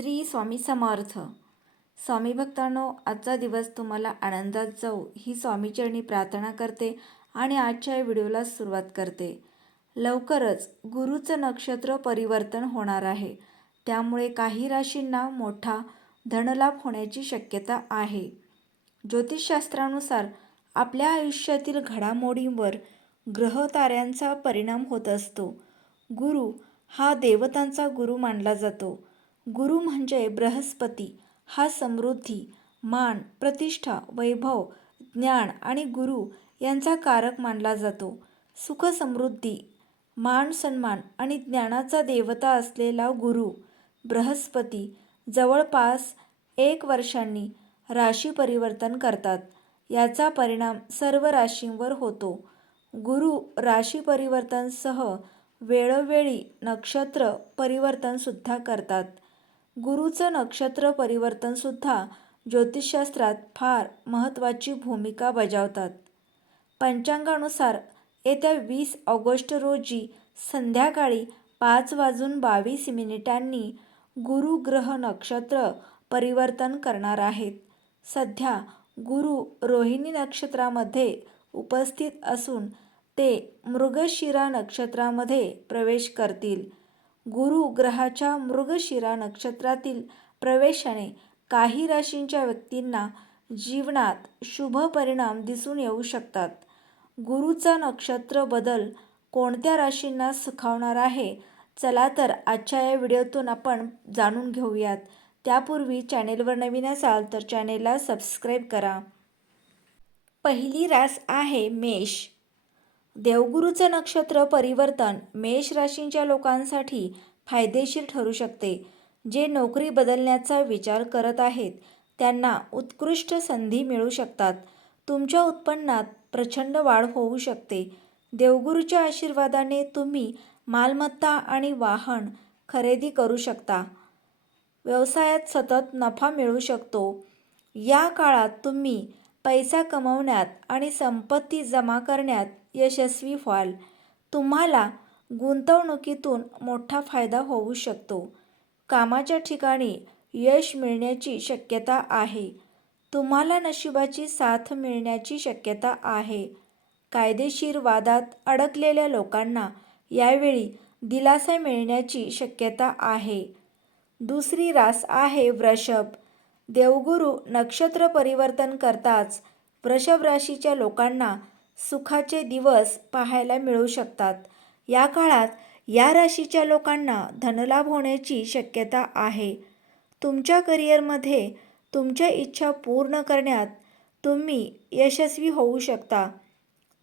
श्री स्वामी समर्थ. स्वामी भक्तांनो आजचा दिवस तुम्हाला आनंदात जाऊ ही स्वामीचरणी प्रार्थना करते आणि आजच्या या व्हिडिओला सुरुवात करते. लवकरच गुरुचं नक्षत्र परिवर्तन होणार आहे. त्यामुळे काही राशींना मोठा धनलाभ होण्याची शक्यता आहे. ज्योतिषशास्त्रानुसार आपल्या आयुष्यातील घडामोडींवर ग्रह ताऱ्यांचा परिणाम होत असतो. गुरु हा देवतांचा गुरु मानला जातो. गुरु म्हणजे बृहस्पती. हा समृद्धी मान प्रतिष्ठा वैभव ज्ञान आणि गुरु यांचा कारक मानला जातो. सुख समृद्धी मान सन्मान आणि ज्ञानाचा देवता असलेला गुरु बृहस्पती जवळपास एक वर्षांनी राशी परिवर्तन करतात. याचा परिणाम सर्व राशींवर होतो. गुरु राशी परिवर्तनसह वेळोवेळी नक्षत्र परिवर्तनसुद्धा करतात. गुरुचं नक्षत्र परिवर्तनसुद्धा ज्योतिषशास्त्रात फार महत्त्वाची भूमिका बजावतात. पंचांगानुसार येत्या वीस ऑगस्ट रोजी संध्याकाळी पाच वाजून बावीस मिनिटांनी गुरु ग्रह नक्षत्र परिवर्तन करणार आहेत. सध्या गुरु रोहिणी नक्षत्रामध्ये उपस्थित असून ते मृगशिरा नक्षत्रामध्ये प्रवेश करतील. गुरु ग्रहाच्या मृगशिरा नक्षत्रातील प्रवेशाने काही राशींच्या व्यक्तींना जीवनात शुभ परिणाम दिसून येऊ शकतात. गुरुचा नक्षत्र बदल कोणत्या राशींना सुखावणार आहे? चला तर आजच्या या व्हिडिओतून आपण जाणून घेऊयात. त्यापूर्वी चॅनेलवर नवीन असाल तर चॅनेलला सबस्क्राईब करा. पहिली रास आहे मेष. देवगुरूचं नक्षत्र परिवर्तन मेष राशींच्या लोकांसाठी फायदेशीर ठरू शकते. जे नोकरी बदलण्याचा विचार करत आहेत त्यांना उत्कृष्ट संधी मिळू शकतात. तुमच्या उत्पन्नात प्रचंड वाढ होऊ शकते. देवगुरूच्या आशीर्वादाने तुम्ही मालमत्ता आणि वाहन खरेदी करू शकता. व्यवसायात सतत नफा मिळू शकतो. या काळात तुम्ही पैसा कमवण्यात आणि संपत्ती जमा करण्यात यशस्वी व्हाल. तुम्हाला गुंतवणुकीतून मोठा फायदा होऊ शकतो. कामाच्या ठिकाणी यश मिळण्याची शक्यता आहे. तुम्हाला नशिबाची साथ मिळण्याची शक्यता आहे. कायदेशीर वादात अडकलेल्या लोकांना यावेळी दिलासा मिळण्याची शक्यता आहे. दुसरी रास आहे वृषभ. देवगुरु नक्षत्र परिवर्तन करताच वृषभ राशीच्या लोकांना सुखाचे दिवस पाहायला मिळू शकतात. या काळात या राशीच्या लोकांना धनलाभ होण्याची शक्यता आहे. तुमच्या करिअरमध्ये तुमच्या इच्छा पूर्ण करण्यात तुम्ही यशस्वी होऊ शकता.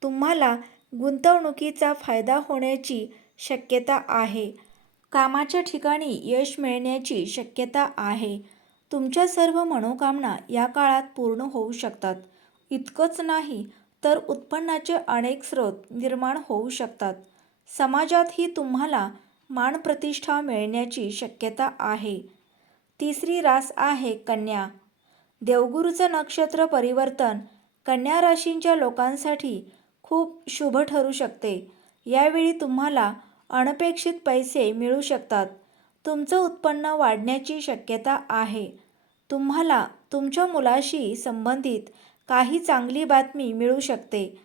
तुम्हाला गुंतवणुकीचा फायदा होण्याची शक्यता आहे. कामाच्या ठिकाणी यश मिळण्याची शक्यता आहे. तुमच्या सर्व मनोकामना या काळात पूर्ण होऊ शकतात. इतकंच नाही तर उत्पन्नाचे अनेक स्रोत निर्माण होऊ शकतात. समाजातही तुम्हाला मानप्रतिष्ठा मिळण्याची शक्यता आहे. तिसरी रास आहे कन्या. देवगुरूचं नक्षत्र परिवर्तन कन्या राशींच्या लोकांसाठी खूप शुभ ठरू शकते. यावेळी तुम्हाला अनपेक्षित पैसे मिळू शकतात. तुमचं उत्पन्न वाढण्याची शक्यता आहे. तुम्हाला तुमच्या मुलाशी संबंधित काही चांगली बातमी मिळू शकते.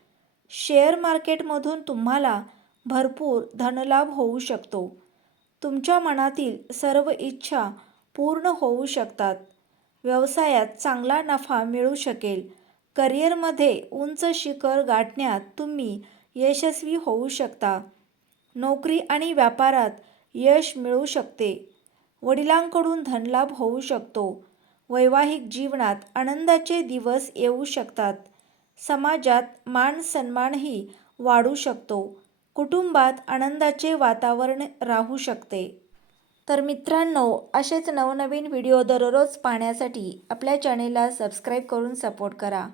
शेअर मार्केटमधून तुम्हाला भरपूर धनलाभ होऊ शकतो. तुमच्या मनातील सर्व इच्छा पूर्ण होऊ शकतात. व्यवसायात चांगला नफा मिळू शकेल. करिअरमध्ये उंच शिखर गाठण्यात तुम्ही यशस्वी होऊ शकता. नोकरी आणि व्यापारात यश मिळू शकते. वडिलांकडून धनलाभ होऊ शकतो. वैवाहिक जीवनात आनंदाचे दिवस येऊ शकतात. समाजात मान सन्मानही वाढू शकतो. कुटुंबात आनंदाचे वातावरण राहू शकते. तर मित्रांनो असेच नवनवीन व्हिडिओ दररोज पाहण्यासाठी आपल्या चॅनेलला सबस्क्राईब करून सपोर्ट करा.